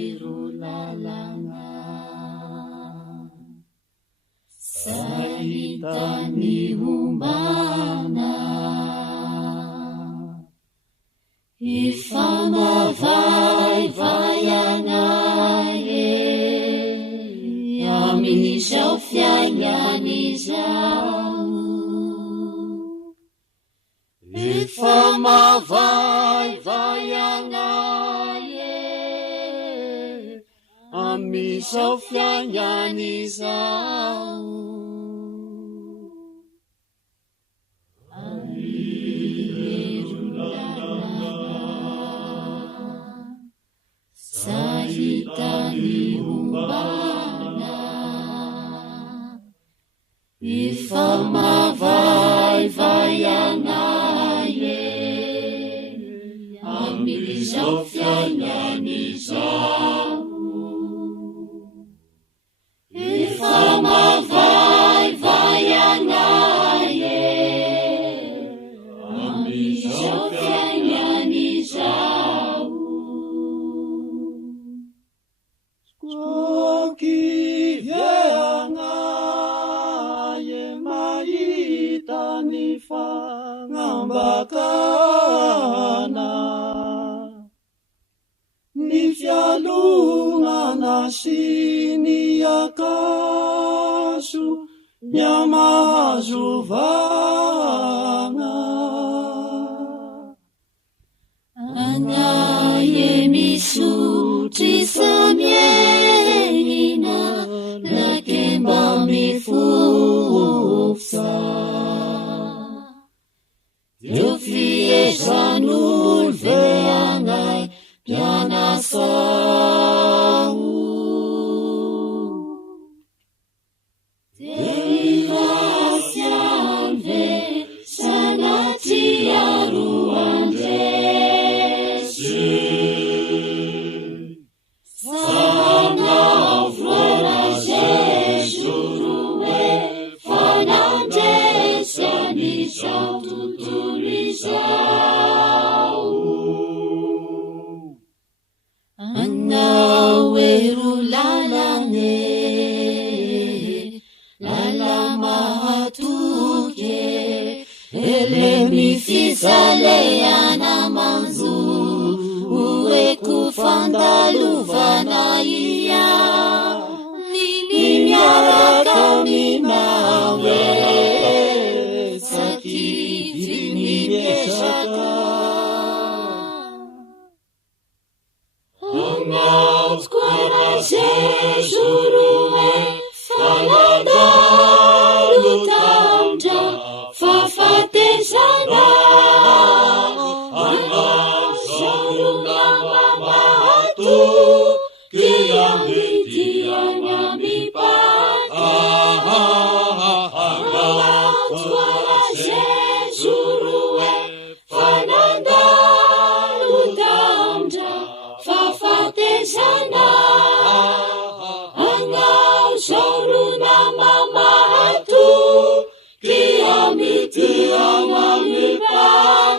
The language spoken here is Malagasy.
ero lalana sahitany hombana ifamavaivaiana amin'izao fiainany zao ifamavaivaiana amin'izao fiainany zao sahitany hombana ifamavaivaiana amin'izao fiainany zao ifamavaivaiana amin'izao fiainany zao Kokiviana mahita ny fagnambakana ny fialonana sy ny akaso miamahazovana anaye misotry samienina nakemba mifosa eo fiezan'olo veanay pianasao terasian ve sanatiaroandresy sanao vrona zezoroe fanandresan'izao tontolo izao anao ero lalane lala mahatoke eleni fizaleana manzo oeko fandalovana ia nini miaraka minawe sakiviny miezaka anao skoara zezoroe fanandalo tandra fafatezana anao zorona mamato keametiana mipata anao skoara zezoroe fanandalo tandra fafatezana anao zorona mamato keametiana mipata